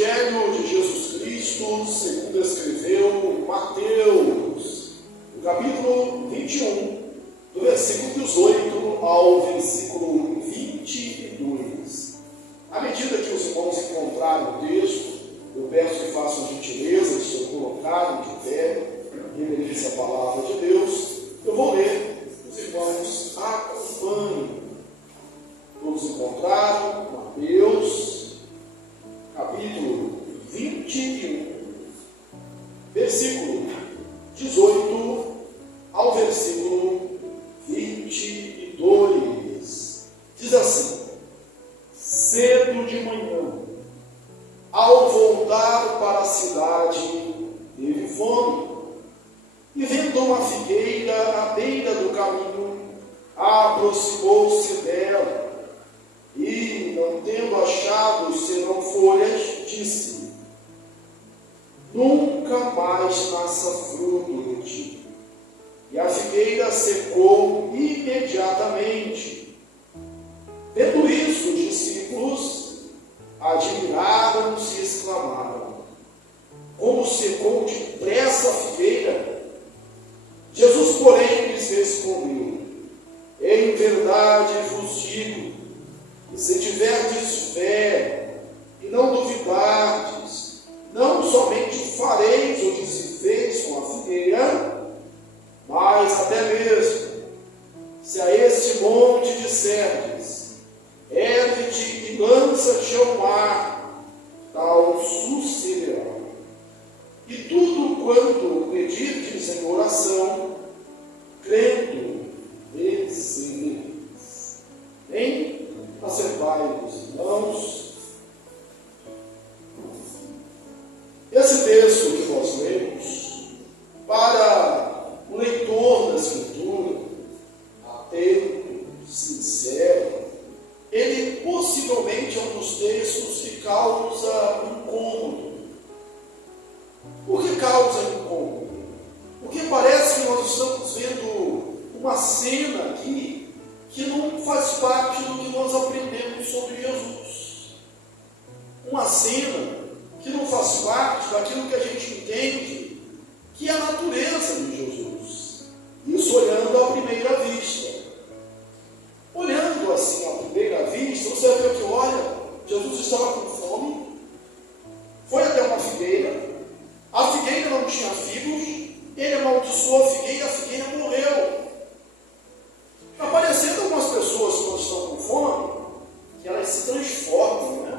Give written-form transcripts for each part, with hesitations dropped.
Evangelho de Jesus Cristo, segundo escreveu Mateus, no capítulo 21, do versículo 18 ao versículo 22. À medida que os irmãos encontraram o texto, eu peço que façam gentileza de se colocarem de pé, reverência à palavra de Deus. Eu vou ler, os irmãos acompanhem. Todos encontraram Mateus, capítulo 21, versículo 18 ao versículo 22. Diz assim: cedo de manhã, ao voltar para a cidade, teve fome, e vendo uma figueira à beira do caminho, aproximou-se dela, e, não tendo achado senão folhas, disse: nunca mais nasça fruto em ti. E a figueira secou imediatamente. Vendo isso, os discípulos admiraram-se e exclamaram: como secou depressa a figueira? Jesus, porém, lhes respondeu: em verdade vos digo, e se tiverdes fé e não duvidardes, não somente fareis o que se fez com a figueira, mas até mesmo, se a este monte disserdes: ergue-te e lança-te ao mar, tal sucederá. E tudo quanto pedirdes em oração, crendo, recebereis. Bem, assentai-vos, irmãos. Esse texto que nós lemos, para o leitor da Escritura, atento, sincero, ele possivelmente é um dos textos que causa incômodo. Por que causa incômodo? Porque parece que nós estamos vendo uma cena aqui que não faz parte do que nós aprendemos sobre Jesus. Uma cena que não faz parte daquilo que a gente entende que é a natureza de Jesus. Isso olhando à primeira vista. Olhando assim à primeira vista, você vai ver que, olha, Jesus estava com fome, foi até uma figueira, a figueira não tinha figos, ele amaldiçoou a figueira morreu. Está parecendo algumas pessoas que quando estão com fome, que elas se transformam, né?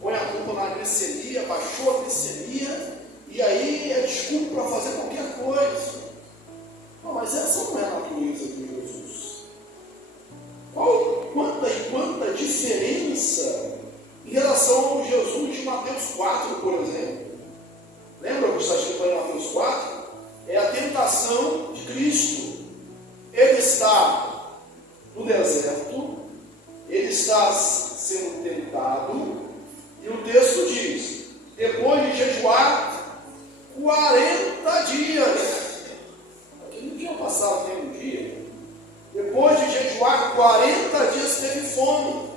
Põe a culpa na glicemia, baixou a glicemia, e aí é desculpa para fazer qualquer coisa. Não, mas essa não é a natureza de Jesus. Quanta diferença em relação ao Jesus de Mateus 4, por exemplo. Lembra o que está escrito em Mateus 4? É a tentação de Cristo. Ele está no deserto, ele está sendo tentado, e o texto diz: depois de jejuar 40 dias, aqui não tinha passado nem um dia, depois de jejuar 40 dias teve fome.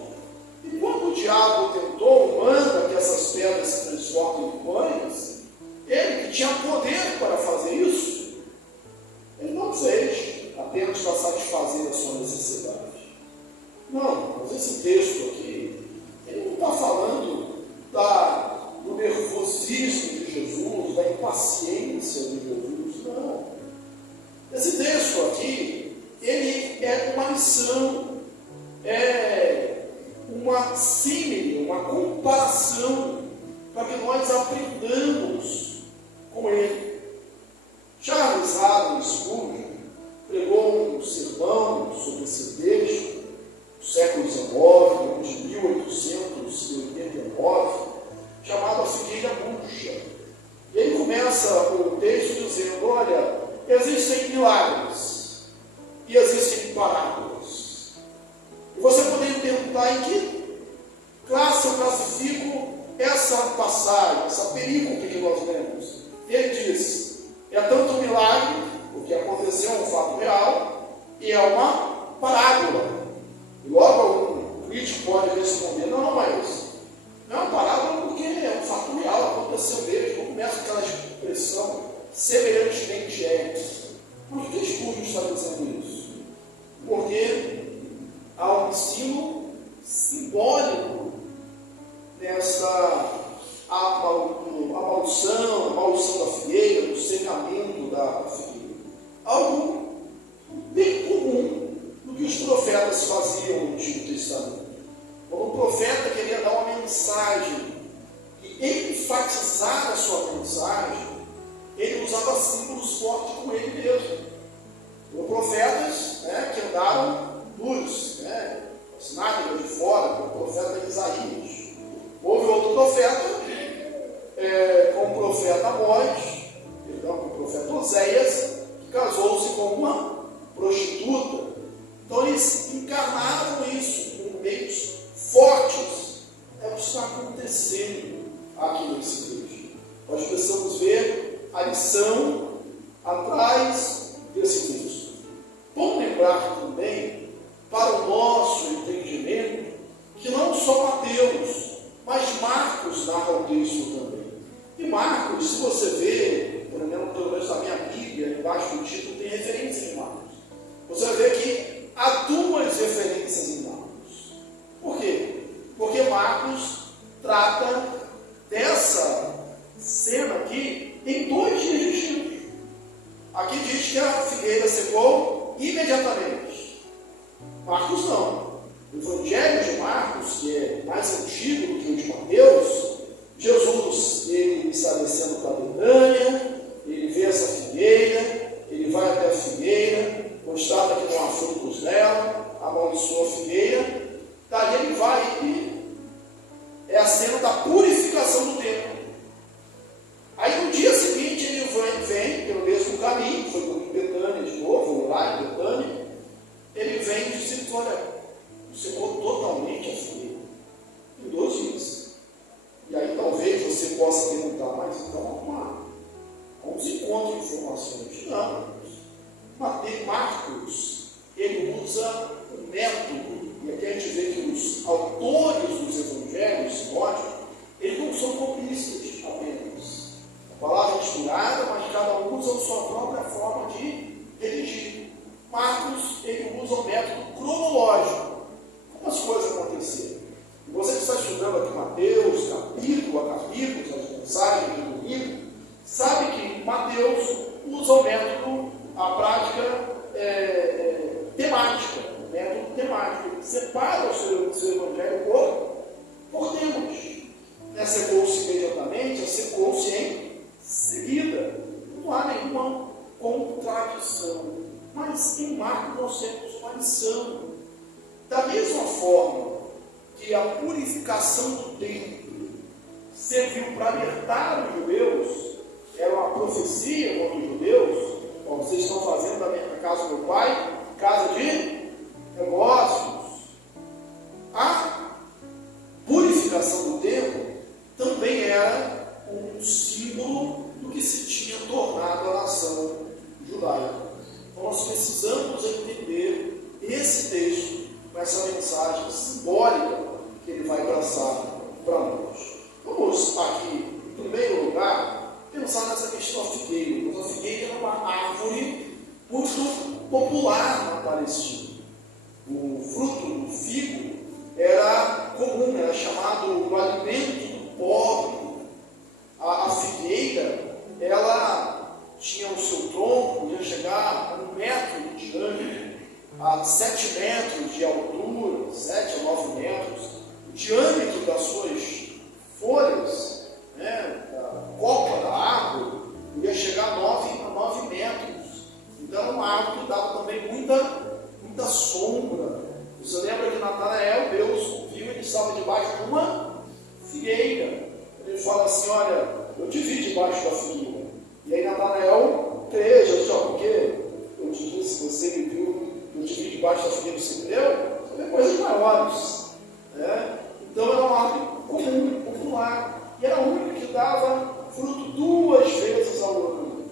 E quando o diabo tentou, manda que essas pedras se transformem em pães, ele que tinha poder para fazer isso, ele não fez apenas para satisfazer a sua necessidade. Não, mas esse texto aqui, ele não está falando do nervosismo de Jesus, da impaciência de Jesus, não. Esse texto aqui, ele é uma lição, é uma símile, uma comparação, para que nós aprendamos com ele. Charles Haddon Spurgeon pregou um sermão sobre esse texto, no século XIX, de 1889, chamado A Figueira Murcha. E ele começa o texto dizendo: olha, existem milagres e existem parábolas. E você poderia perguntar em que classe eu classifico essa passagem, essa perícope que nós lemos. Ele diz: é tanto um milagre, o que aconteceu é um fato real, e é uma parábola. E logo um crítico pode responder: não, mas Não é uma parábola porque é um fato real, aconteceu mesmo. Não começa aquela expressão semelhantemente é. Por que Spurgeon está dizendo isso? Porque há um ensino simbólico nessa maldição da figueira, do secamento da figueira. Algo bem comum do que os profetas faziam no Antigo Testamento. Quando o profeta queria dar uma mensagem e enfatizar a sua mensagem, ele usava símbolos fortes com ele mesmo. Foram profetas que andaram duros, assinado de fora, como o profeta Isaías. Houve outro profeta, como o profeta Amós, como o profeta Oséias, que casou-se com uma prostituta. Então eles encarnavam isso com meios fortes. É o que está acontecendo aqui nesse texto. Nós precisamos ver a lição atrás desse texto. Bom lembrar também, para o nosso entendimento, que não só Mateus, mas Marcos narra o texto também. E Marcos, se você ver, pelo menos na minha Bíblia, embaixo do título, tem referência em Marcos. Você vai ver que há duas referências em Marcos. Por quê? Porque Marcos trata dessa cena aqui em 2 dias distintos. Aqui diz que a figueira secou imediatamente. Marcos não. O Evangelho de Marcos, que é mais antigo do que o de Mateus, Jesus, ele está descendo para Betânia, ele vê essa figueira, ele vai até a figueira, constata que não há frutos nela, amaldiçoa a figueira, daí ele vai e é a cena da purificação do templo. Aí no dia seguinte ele vem pelo mesmo caminho, foi por Betânia de novo, lá em Betânia, ele vem e diz: olha, secou totalmente a figueira em 2 dias. E aí talvez você possa perguntar, mas então vamos encontrar informações. Não. Marcos, ele usa um método, e aqui a gente vê que os autores dos evangelhos sinóticos, eles não são copistas apenas. A palavra é inspirada, mas cada um usa a sua própria forma de redigir. Marcos, ele usa um método cronológico. Como as coisas aconteceram? E você que está estudando aqui Mateus, capítulo a capítulo, as mensagens do domingo, sabe que Mateus usa o método, a prática temática, o método temático. Ele separa o seu evangelho por temas. Secou-se imediatamente, secou-se em seguida. Não há nenhuma contradição. Mas em Marcos nós temos uma lição. Da mesma forma que a purificação do templo serviu para alertar os judeus, era uma profecia contra os judeus: vocês estão fazendo da casa do meu pai casa de negócios. A purificação do templo também era um símbolo do que se tinha tornado a nação judaica. Então nós precisamos entender esse texto com essa mensagem simbólica que ele vai traçar para nós. Vamos aqui, em primeiro lugar, pensar nessa questão da figueira. Porque a figueira é uma árvore muito popular na Palestina. O fruto do figo era comum, era chamado o alimento do pobre. A figueira, ela tinha o seu tronco, podia chegar a 1 metro de diâmetro, a 7 metros de altura, 7 a 9 metros. O diâmetro das suas folhas, a copa da árvore, podia chegar a 9 metros. Então era uma árvore que dava também muita sombra. Você lembra que Natanael, Deus viu, ele estava debaixo de uma figueira. Ele fala assim: olha, eu te vi debaixo da figueira. E aí Natanael crê, Jesus, porque eu te disse, você me viu, eu te vi debaixo da figueira, você creu? Você vê coisas maiores. Então era uma árvore comum, popular. E era a única que dava fruto 2 vezes ao ano.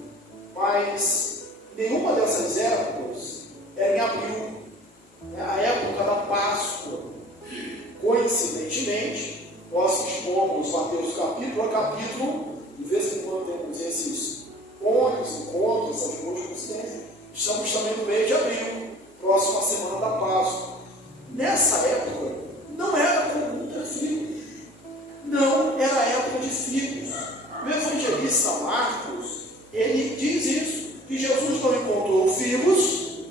Mas nenhuma dessas épocas era em abril, a época da Páscoa. Coincidentemente, nós expomos Mateus capítulo a capítulo, de vez em quando temos esses encontros, essas boas coincidências. Estamos também no mês de abril, próxima semana da Páscoa. Nessa época, não era comum ter filhos. Não era época de filhos. O evangelista Marcos, ele diz isso, que Jesus não encontrou filhos,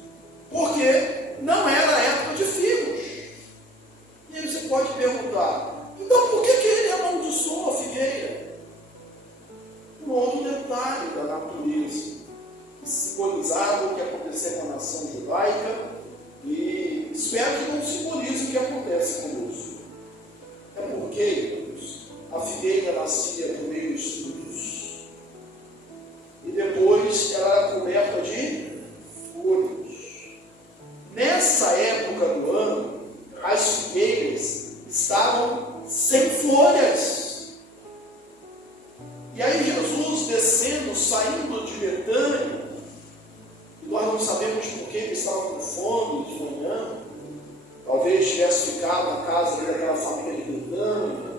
porque não era época de filhos. E aí você pode perguntar, então por que ele amaldiçoou a figueira? Um outro detalhe da natureza, que simbolizava o que acontecia na nação judaica, e espero que não simbolize o que acontece conosco. É porque a figueira nascia por meio dos frutos, e depois ela era coberta de folhas. Nessa época do ano, as figueiras estavam sem folhas. E aí Jesus descendo, saindo de Betânia, e nós não sabemos por que ele estava com fome de manhã, talvez tivesse ficado na casa daquela família de Betânia,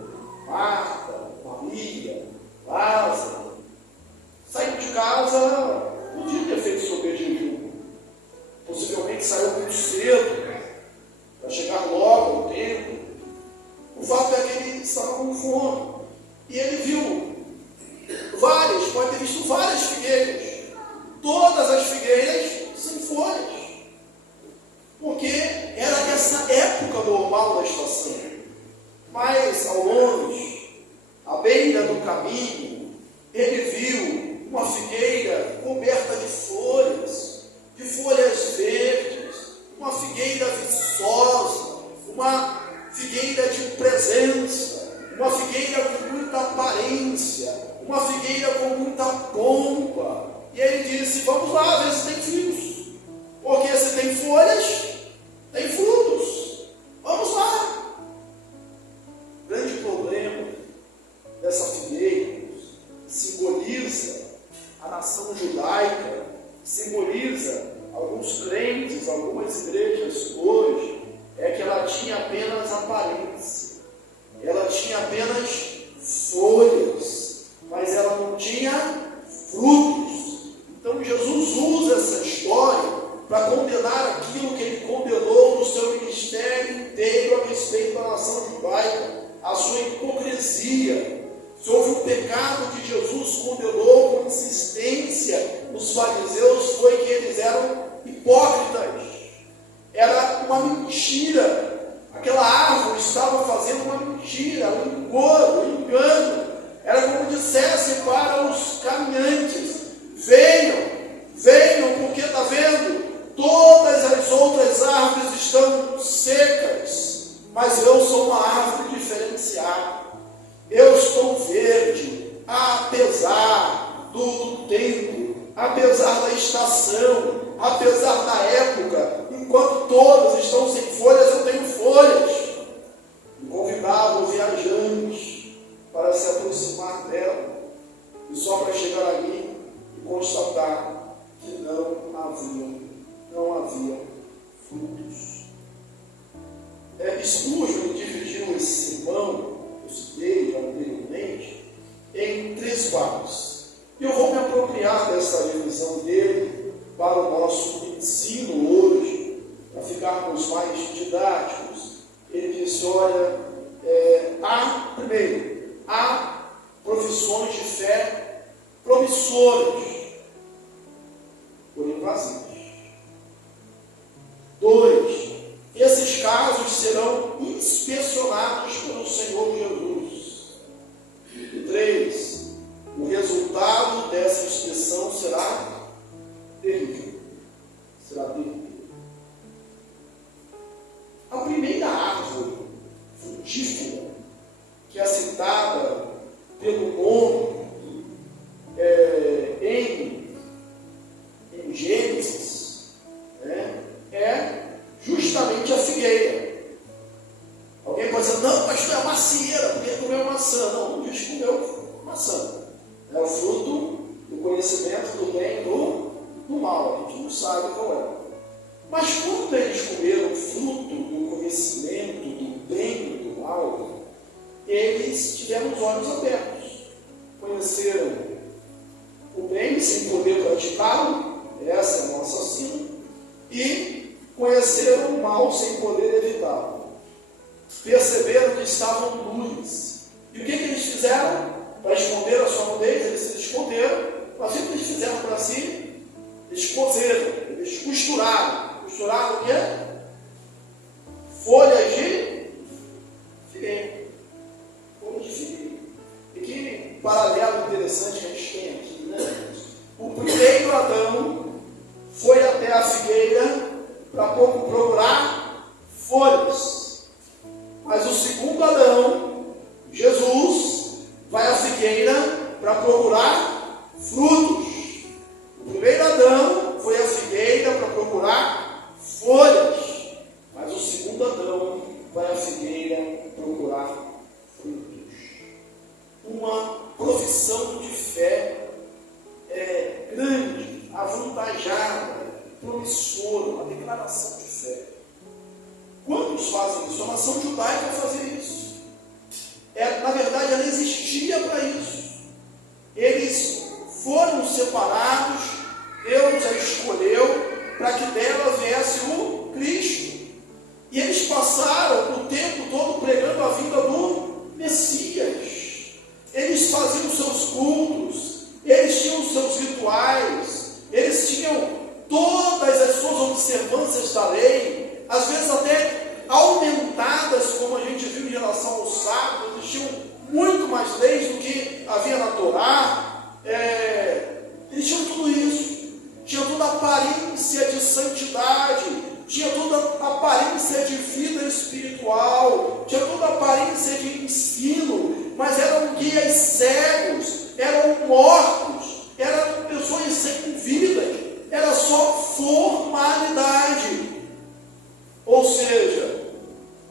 Marta, Maria, Lázaro. Saindo de casa, podia ter feito sobre jejum. Possivelmente saiu muito cedo, para chegar logo ao templo. O fato é que ele estava com fome. E ele viu pode ter visto várias figueiras. Todas as figueiras sem folhas. Porque era essa época normal da estação. Mas ao longe, à beira do caminho, ele viu uma figueira coberta de folhas verdes, uma figueira viçosa, uma figueira de presença, uma figueira com muita aparência, uma figueira com muita pompa. E ele disse: vamos lá ver se tem filhos, porque se tem folhas, tem frutos. Vamos lá. O grande problema dessa figueira simboliza a nação judaica, simboliza alguns crentes, algumas igrejas hoje, é que ela tinha apenas aparência, ela tinha apenas folhas, mas ela não tinha frutos. Então Jesus usa essa história para condenar aquilo que ele condenou no seu ministério inteiro a respeito da nação judaica, a sua hipocrisia. Se houve um pecado que Jesus condenou com insistência nos fariseus, foi que eles eram hipócritas. Era uma mentira. Aquela árvore estava fazendo uma mentira, um engodo, um engano. Era como dissessem para os caminhantes: venham, porque está vendo, todas as outras árvores estão secas, mas eu sou uma árvore diferenciada. Eu estou verde, apesar do tempo, apesar da estação, apesar da época. Enquanto todos estão sem folhas, eu tenho folhas. E convidava o viajante para se aproximar dela, e só para chegar ali e constatar que não havia frutos. Spurgeon dividiu esse sermão, eu citei anteriormente, em 3 partes. E eu vou me apropriar dessa divisão dele para o nosso ensino hoje, para ficarmos mais didáticos. Ele disse: olha, há profissões de fé promissoras, porém vazias. 2, esses casos serão inspecionados pelo Senhor Jesus. E 3, o resultado dessa inspeção será terrível. A primeira árvore frutífera, que é citada pelo nome em Gênesis, é justamente a figueira. Alguém pode dizer: não, mas não é macieira, porque comeu maçã. Não diz que comeu maçã. É o fruto do conhecimento do bem e do mal. A gente não sabe qual é. Mas quando eles comeram o fruto do conhecimento do bem e do mal, eles eles tiveram os olhos abertos. Conheceram o bem sem poder praticá-lo, essa é a nossa sina, e conheceram o mal sem poder evitá-lo. Perceberam que estavam nulos. E o que eles fizeram? Para esconder a sua nudez, eles se esconderam. Mas o que eles fizeram para si? Eles coseram, eles costuraram. Costuraram o quê? Folhas de figueira. Folhas de figueira. E que paralelo interessante que a gente tem aqui, né? O primeiro Adão foi até a figueira para procurar folhas. Mas o segundo Adão, Jesus, vai à figueira para procurar frutos. O primeiro Adão foi à figueira para procurar folhas. Mas o segundo Adão vai à figueira procurar frutos. Uma profissão de fé grande, avantajada, promissora, uma declaração de fé. Quantos fazem isso? A nação judaica fazia isso. Na verdade, ela existia para isso. Eles foram separados, Deus a escolheu para que dela viesse o Cristo. E eles passaram o tempo todo pregando a vinda do Messias. Eles faziam seus cultos, eles tinham os seus rituais, eles tinham todas as suas observâncias da lei, às vezes até aumentadas, como a gente viu em relação ao sábado. Existiam muito mais leis do que havia na Torá. Eles tinham tudo isso, tinham toda a aparência de santidade, tinha toda a aparência de vida espiritual, tinha toda a aparência de ensino, mas eram guias cegos, eram mortos, eram pessoas sem vida, era só formalidade. Ou seja,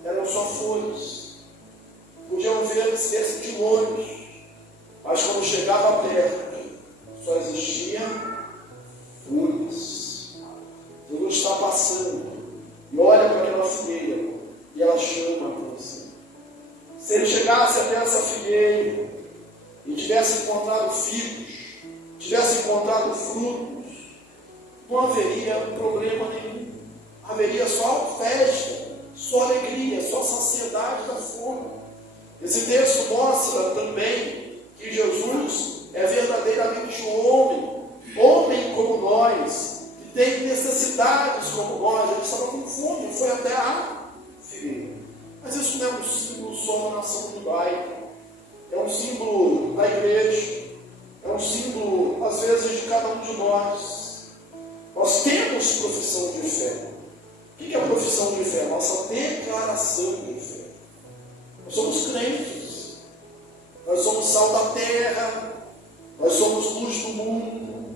eram só folhas. Podiam ver-se de longe, mas quando chegava perto, só existiam folhas. Jesus está passando e olha para aquela figueira e ela chama a atenção. Se ele chegasse até essa figueira e tivesse encontrado figos, tivesse encontrado frutos, não haveria problema nenhum. Haveria só festa, só alegria, só saciedade da fome. Esse texto mostra também que Jesus é verdadeiramente homem como nós, que tem necessidades como nós. Ele estava com fome, foi até a figueira. Mas isso não é um símbolo só da nação judaica, é um símbolo da igreja, é um símbolo, às vezes, de cada um de nós. Nós temos profissão de fé. O que é a profissão de fé? Nossa declaração de fé. Nós somos crentes, nós somos sal da terra, nós somos luz do mundo,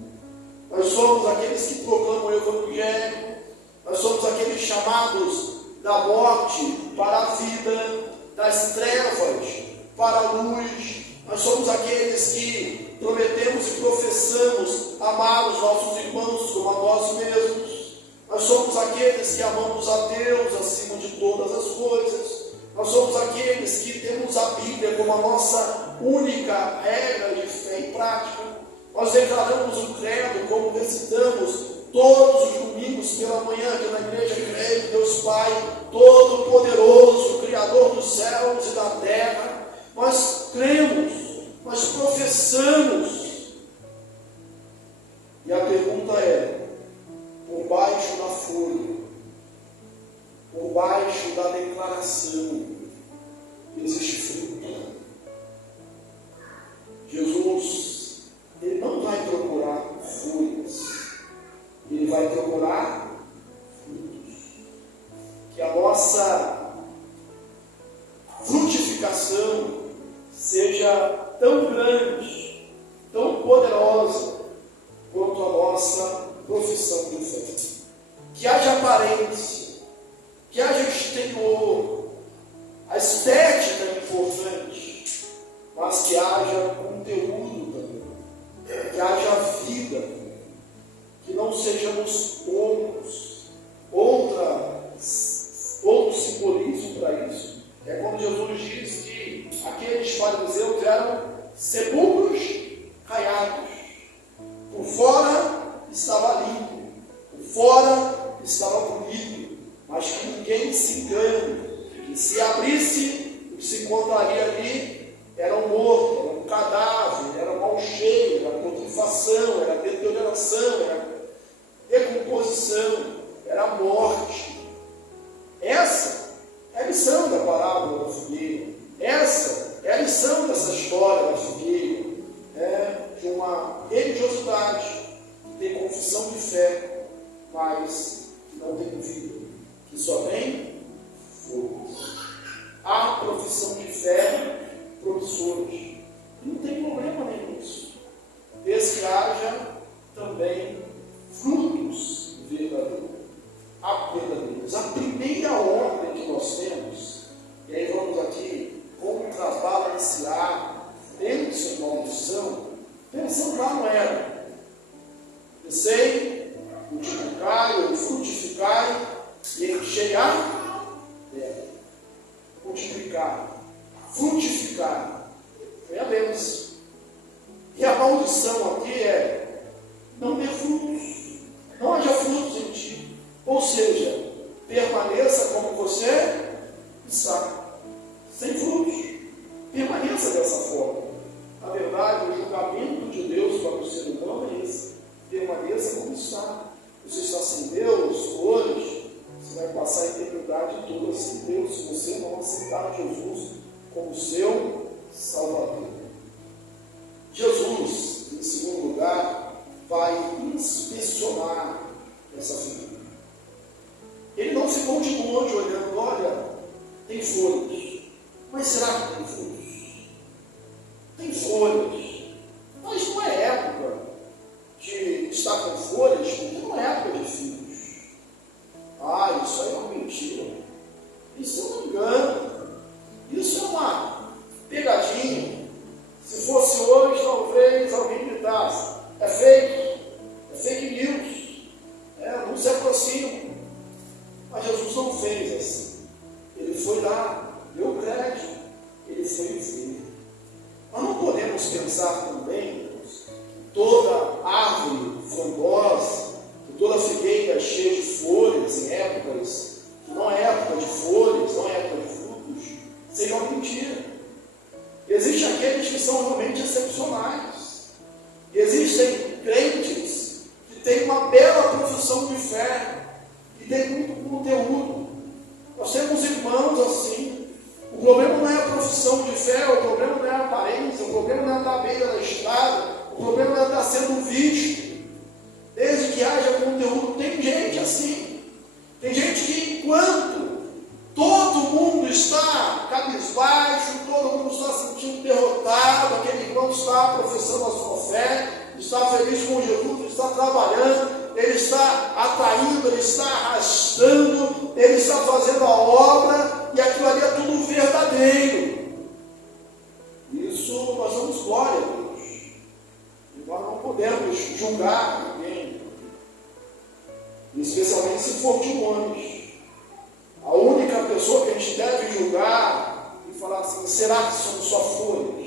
nós somos aqueles que proclamam o Evangelho, nós somos aqueles chamados da morte para a vida, das trevas para a luz, nós somos aqueles que prometemos e professamos amar os nossos irmãos como a nós mesmos. Nós somos aqueles que amamos a Deus acima de todas as coisas. Nós somos aqueles que temos a Bíblia como a nossa única regra de fé e prática. Nós declaramos o credo, como recitamos todos os domingos pela manhã aqui na igreja. Creio em Deus Pai Todo-Poderoso, Criador dos céus e da terra. Nós cremos, nós professamos. E a pergunta é: por baixo da folha, por baixo da declaração, existe fruto. Jesus, ele não vai procurar folhas, ele vai procurar frutos. Que a nossa frutificação seja tão grande, tão poderosa, quanto a nossa profissão de fé. Que haja aparência, que haja exterior, a estética é importante, mas que haja conteúdo também, que haja vida, que não sejamos poucos. Outro simbolismo para isso é quando Jesus diz que aqueles fariseus eram sepulcros caiados. Por fora estava limpo, por fora estava bonito, mas que ninguém se engane, que se abrisse, o que se encontraria ali era um morto, era um cadáver, era um mau cheiro, era putrefação, era deterioração, era decomposição, era morte. Essa é a lição da parábola da figueira. Essa é a lição dessa história da figueira. De uma religiosidade que tem confissão de fé, mas que não tem vida, que só tem fogo. Há profissão de fé promissores. Não tem problema nenhum nisso. Desde que haja também frutos verdadeiros. A primeira ordem que nós temos, e aí vamos aqui contrabalancear dentro de uma missão, pensando lá no era. Pensei, multiplicai, frutificai e enchei a terra. Multiplicar, frutificar, foi a bênção. E a maldição aqui é não ter frutos, não haja frutos em ti. Ou seja, permaneça como você está, sem frutos. Permaneça dessa forma. Na verdade, o julgamento de Deus para o ser humano é esse. Permaneça como está. Você está sem Deus hoje, você vai passar a eternidade toda sem Deus, se você não aceitar Jesus como seu Salvador. Jesus, em segundo lugar, vai inspecionar essa figura. Ele não ficou de longe olhando, olha, tem folhas, mas será que tem frutos? Tem folhas, mas não é época de estar com folhas, porque não é época de filhos. Isso aí é uma mentira, isso é um engano, isso é uma pegadinha. Se fosse hoje, talvez alguém gritasse, é fake news, não se aproxima. Mas Jesus não fez assim. Ele foi lá, deu crédito, ele foi ver. Nós não podemos pensar também que toda árvore frondosa, que toda figueira cheia de folhas em épocas, que não é época de folhas, não é época de frutos, seja uma mentira. Existem aqueles que são realmente excepcionais. Existem crentes que têm uma bela profissão de fé, que tem muito conteúdo. Nós temos irmãos assim. O problema não é a profissão de fé, o problema não é a aparência, o problema não é estar à beira da estrada, o problema não é estar sendo visto. Desde que haja conteúdo, tem gente assim. Tem gente que, enquanto todo mundo está cabisbaixo, todo mundo está se sentindo derrotado, aquele irmão está professando a sua fé, está feliz com Jesus, está trabalhando, ele está atraindo, ele está arrastando, ele está fazendo a obra, e aquilo ali é tudo verdadeiro. Isso nós damos glória a Deus. E nós não podemos julgar ninguém, especialmente se for de humanos. A única pessoa que a gente deve julgar e falar assim, será que são só folhas?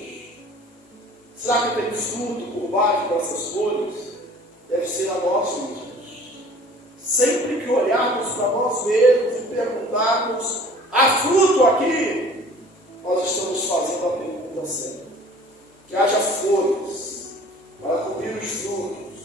Será que tem fruto por baixo dessas folhas? Deve ser a nossa Jesus. Sempre que olharmos para nós mesmos e perguntarmos, há fruto aqui? Nós estamos fazendo a pergunta certa. Que haja folhas para cobrir os frutos,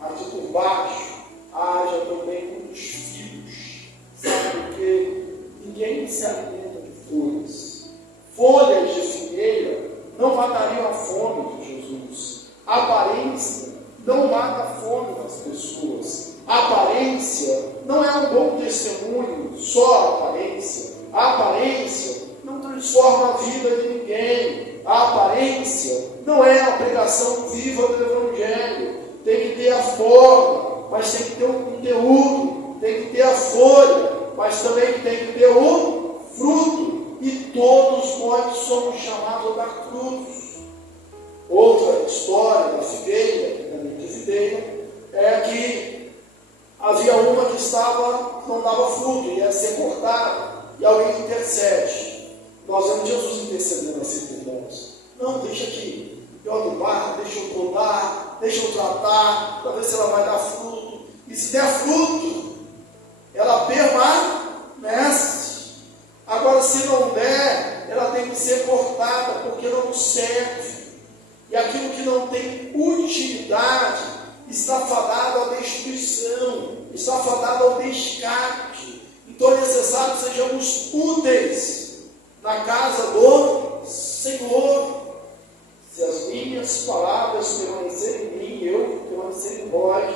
mas que por baixo haja também muitos fios. Sabe por quê? Ninguém se alimenta de folhas. Folhas de figueira não matariam a fome de Jesus. A aparência não mata a fome das pessoas. A aparência não é um bom testemunho, só a aparência. A aparência não transforma a vida de ninguém. A aparência não é a pregação viva do Evangelho. Tem que ter a forma, mas tem que ter o conteúdo. Tem que ter a folha, mas também tem que ter o fruto. E todos nós somos chamados a dar frutos. Outra história da figueira, de videira, é que havia uma que não dava fruto, ia ser cortada, e alguém intercede. Nós vemos Jesus intercedendo assim por nós. Não, deixa aqui. Eu adubar, deixa eu podar, deixa eu tratar, para ver se ela vai dar fruto. E se der fruto, ela permanece. Agora, se não der, ela tem que ser cortada, porque não serve. E aquilo que não tem utilidade está fadado à destruição, está fadado ao descarte. Então é necessário que sejamos úteis na casa do Senhor. Se as minhas palavras permanecerem em mim, eu permanecer em vós,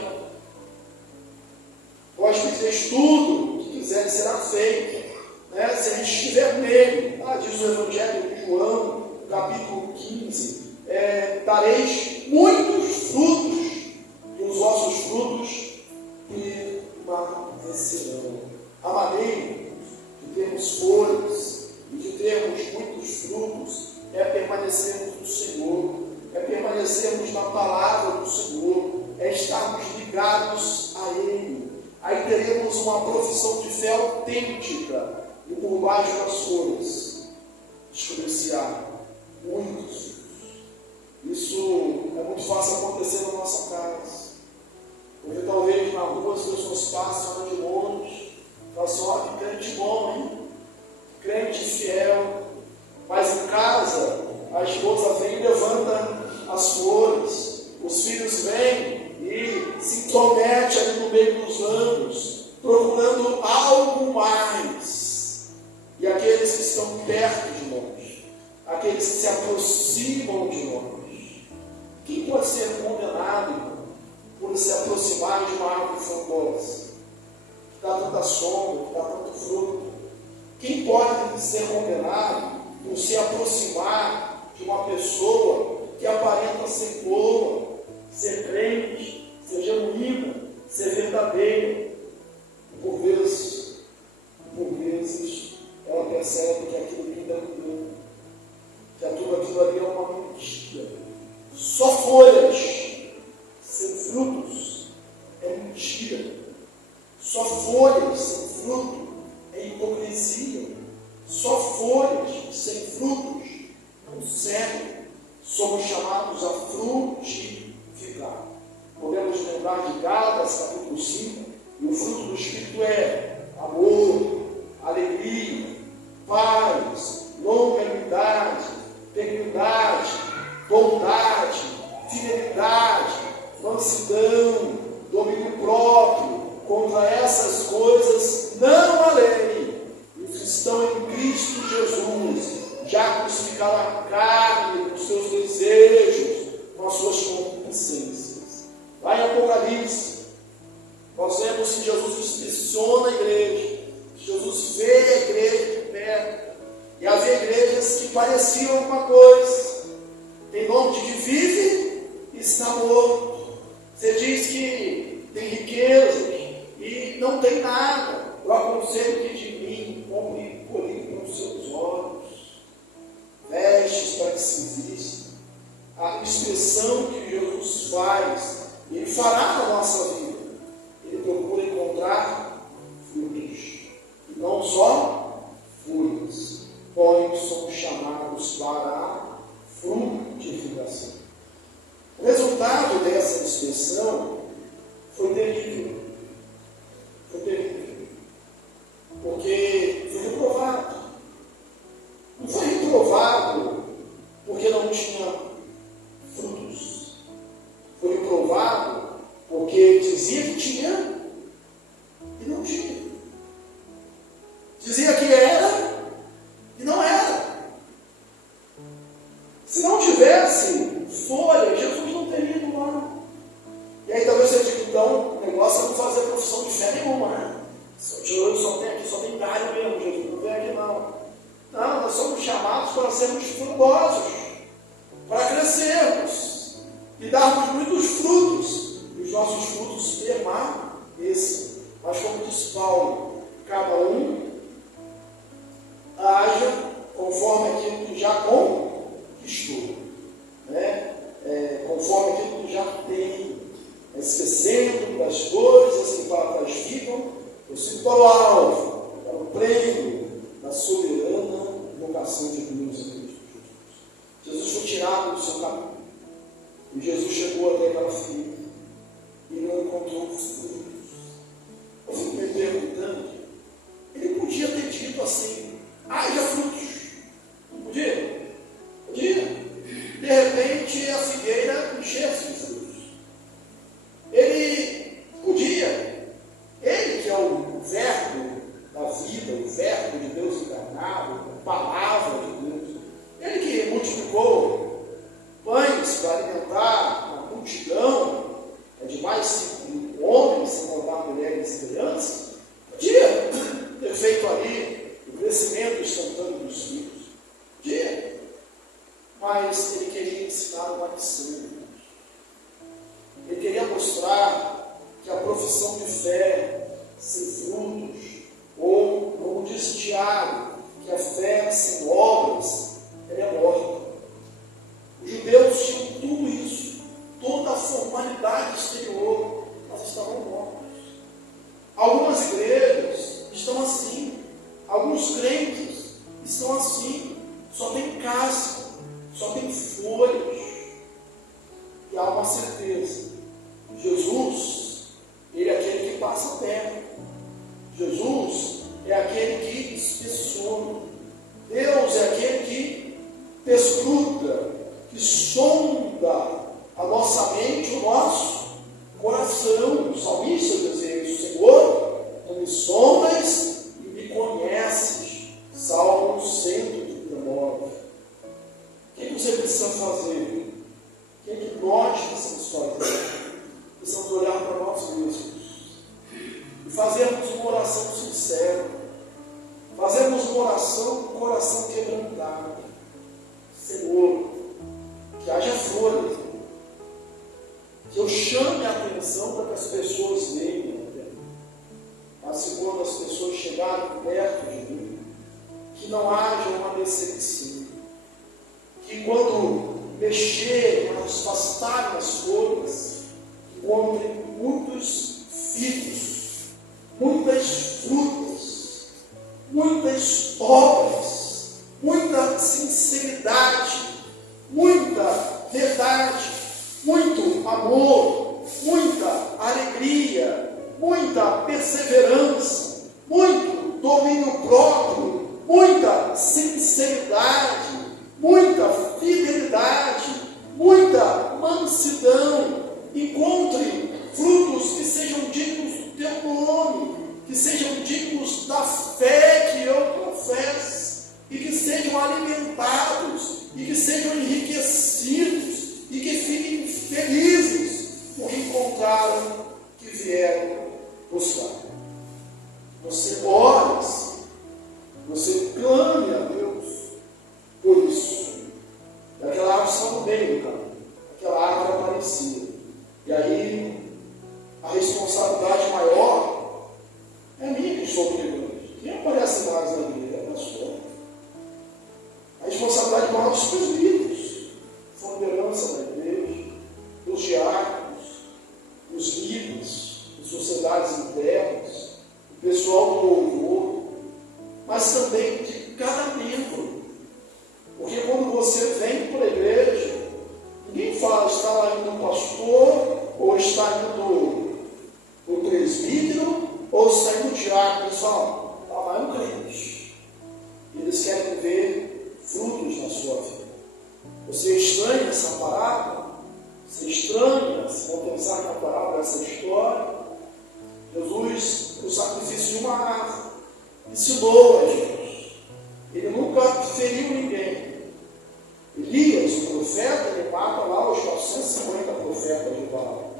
vós fizeis tudo o que quiser será feito. Né? Se a gente estiver nele, diz o Evangelho de João, capítulo 15, dareis muitos frutos, e os vossos frutos permanecerão. A maneira de termos folhas e de termos muitos frutos é permanecermos no Senhor, é permanecermos na palavra do Senhor, é estarmos ligados a Ele. Aí teremos uma profissão de fé autêntica, e por baixo das folhas descobrir-se-á muitos. Isso é muito fácil acontecer na nossa casa. Porque talvez na rua as pessoas passam de longe, falam assim: ó, que crente bom, hein? Crente fiel. Mas em casa, a esposa vem e levanta as flores, os filhos vêm e se intrometem ali no meio dos anos, procurando algo mais. E aqueles que estão perto de nós, aqueles que se aproximam de nós, quem pode ser condenado por se aproximar de uma árvore frondosa, que dá tanta sombra, que dá tanto fruto? Quem pode ser condenado por se aproximar de uma pessoa que aparenta ser boa, ser crente, ser genuína, ser verdadeira? Por vezes, ela percebe que aquilo ali ainda não deu, que aquilo ali é uma mentira. Só folhas sem frutos é mentira. Só folhas sem fruto é hipocrisia. Só folhas sem frutos não servem. Somos chamados a frutificar. Podemos lembrar de Gálatas, capítulo 5, e o fruto do Espírito é amor, alegria, paz, longanimidade, benignidade, bondade, fidelidade, mansidão, domínio próprio. Contra essas coisas não há lei. Os que estão em Cristo Jesus já crucificaram a carne com seus desejos, com as suas concupiscências. Lá em Apocalipse, nós vemos que Jesus inspeciona a igreja, Jesus vê a igreja de perto, e havia igrejas que pareciam uma coisa: tem nome de que vive e está morto. Você diz que tem riquezas e não tem nada. Eu aconselho que de mim compre colírio para os seus olhos, vestes para que se vista. A expressão que Jesus faz, Ele fará na nossa vida. Ele procura encontrar frutos, e não só folhas, porém somos chamados para a frutificação. O resultado dessa expressão foi terrível. Foi terrível. Porque foi reprovado. Não foi reprovado porque não tinha frutos. Foi reprovado porque dizia que tinha e não tinha. Dizia que era e não era. Se não tivesse folha, Jesus não teria ido lá. E aí talvez você diga: então, o negócio é não fazer profissão de fé nenhuma, né? Jesus só tem aqui, só tem galho mesmo, Jesus não vem aqui não. Não, nós somos chamados para sermos frutosos, para crescermos e darmos muitos frutos, e os nossos frutos permaneçam. Mas como diz Paulo, cada um haja conforme aquilo que já conquistou, né? Conforme aquilo que já tem, esquecendo das coisas que para trás ficam, eu sigo para o alvo, para o prêmio da soberana vocação de Deus em Cristo Jesus. Jesus foi tirado água no seu caminho. E Jesus chegou até aquela figueira e não encontrou frutos. Eu fico me perguntando, ele podia ter dito assim, haja frutos. Não podia? Podia. De repente a figueira enchesse de frutos. Ele podia. Ele que é o verbo da vida, o verbo de Deus encarnado, a palavra de Deus. Ele que multiplicou pães para alimentar uma multidão, de mais 5.000 homens, sem contar mulheres e crianças, podia ter feito ali o crescimento instantâneo dos filhos. Podia. Mas ele queria ensinar uma lição. Ele queria mostrar que a profissão de fé sem frutos, ou, como disse Tiago, que a fé sem obras, ela é morta. Os judeus tinham tudo isso, toda a formalidade exterior, mas estavam mortos. Algumas igrejas estão assim, alguns crentes estão assim, só tem casca, só tem folhas. E há uma certeza: Jesus, ele é aquele que passa perto. Jesus é aquele que inspeciona. Deus é aquele que perscruta, que sonda a nossa mente, o nosso coração. O salmista dizia isso: Senhor, tu me sondas e me conheces. Salmo 139. O que você precisa fazer? O que nós precisamos fazer? Precisamos olhar para nós mesmos e fazermos uma oração sincera, fazermos uma oração com o coração quebrantado. Senhor, que haja folhas, que eu chame a atenção para que as pessoas venham até mim. Mas se quando as pessoas chegarem perto de mim, que não haja uma decepção, que quando mexerem, afastarem as folhas, encontrem muitos figos, muitas frutas, muitas obras, muita sinceridade, muita verdade, muito amor, muita alegria, muita perseverança, muito domínio próprio, muita sinceridade, muita fidelidade, muita mansidão. Encontre frutos que sejam dignos do teu nome, que sejam dignos da fé que eu professo, e que sejam alimentados, e que sejam enriquecidos, e que fiquem felizes porque encontraram que vieram buscar. Você ora, você clame a Deus por isso. E aquela árvore está no meio do caminho, aquela árvore aparecia. E aí, a responsabilidade maior é minha que estou pregando. Quem aparece mais na igreja é a pastor. A responsabilidade maior dos presbíteros, são liderança da igreja, dos diáconos, dos líderes, das sociedades internas, do pessoal do louvor, mas também de cada membro. Porque quando você vem para a igreja, ninguém fala, está lá indo um pastor, ou está indo o presbítero, ou está indo o diácono. Pessoal, lá vai um crente. Eles querem ver frutos na sua vida. Você estranha essa parábola? Você estranha, se vão pensar na parábola, essa história? Jesus, o sacrifício de uma árvore, ensinou a gente. Ele nunca feriu ninguém. Elias, o profeta, ele mata lá os 450 profetas de Baal.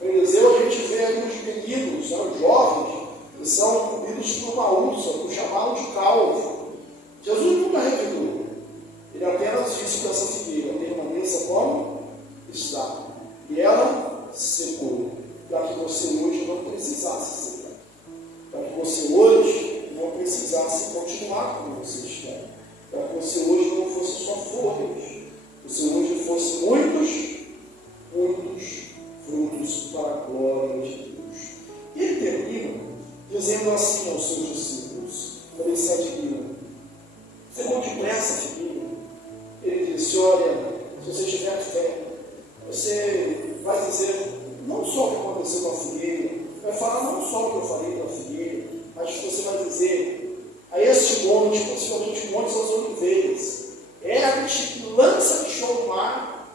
Em Eliseu, a gente vê ali os meninos, os jovens, que são comidos por uma ursa, por chamá-lo de calvo. Jesus nunca revelou. Ele apenas disse para essa figueira: permaneça como está. E ela secou, para que você hoje não precisasse secar. Para que você hoje não precisasse continuar como você está. Para que você hoje não fosse só folhas, você hoje fosse muitos frutos para a glória de Deus. E ele termina dizendo assim aos seus discípulos, quando eles se admiram: você vão depressa, filhinho? Ele disse: olha, se você tiver fé, você vai dizer não só o que aconteceu com a figueira, vai falar não só o que eu falei com a figueira, mas você vai dizer a este monte, principalmente o Monte das Oliveiras, ergue-te e lança de chão no mar,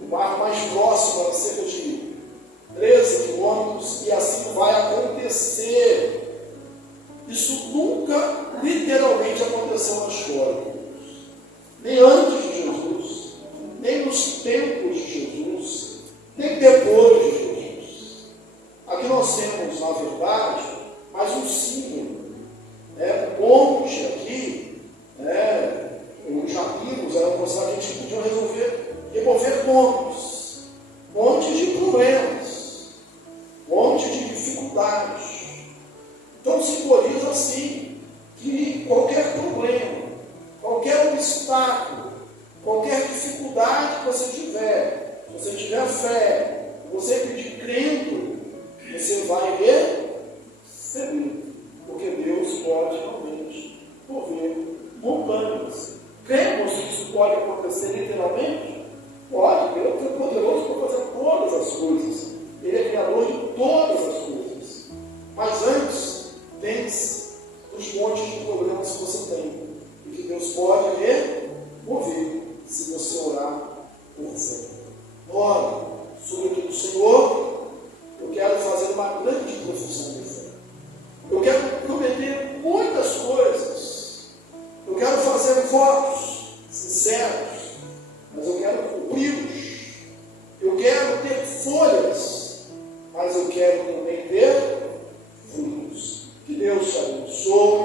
o mar mais próximo, a cerca de 13 quilômetros, e assim vai acontecer. Isso nunca literalmente aconteceu na história, nem antes de Jesus, nem nos tempos de Jesus, nem depois de Jesus. Aqui nós temos, na verdade, mais um símbolo. O monte aqui, os jabinos eram mostrados que a gente podia remover montes de problemas, montes de dificuldades. Então simboliza assim que qualquer problema, qualquer obstáculo, qualquer dificuldade que você tiver, se você tiver fé, você pedir crendo, você vai receber, porque Deus pode realmente mover montanhas. Cremos que isso pode acontecer literalmente? Pode, Deus é poderoso para fazer todas as coisas. Ele é criador de todas as coisas. Mas antes, pense nos montes de problemas que você tem e que Deus pode remover se você orar por fé. Ora, sobretudo, Senhor, eu quero fazer uma grande profissão de fé. Eu quero prometer muitas coisas. Eu quero fazer votos sinceros, mas eu quero cumpri-los. Eu quero ter folhas, mas eu quero também ter frutos. Que Deus te abençoe.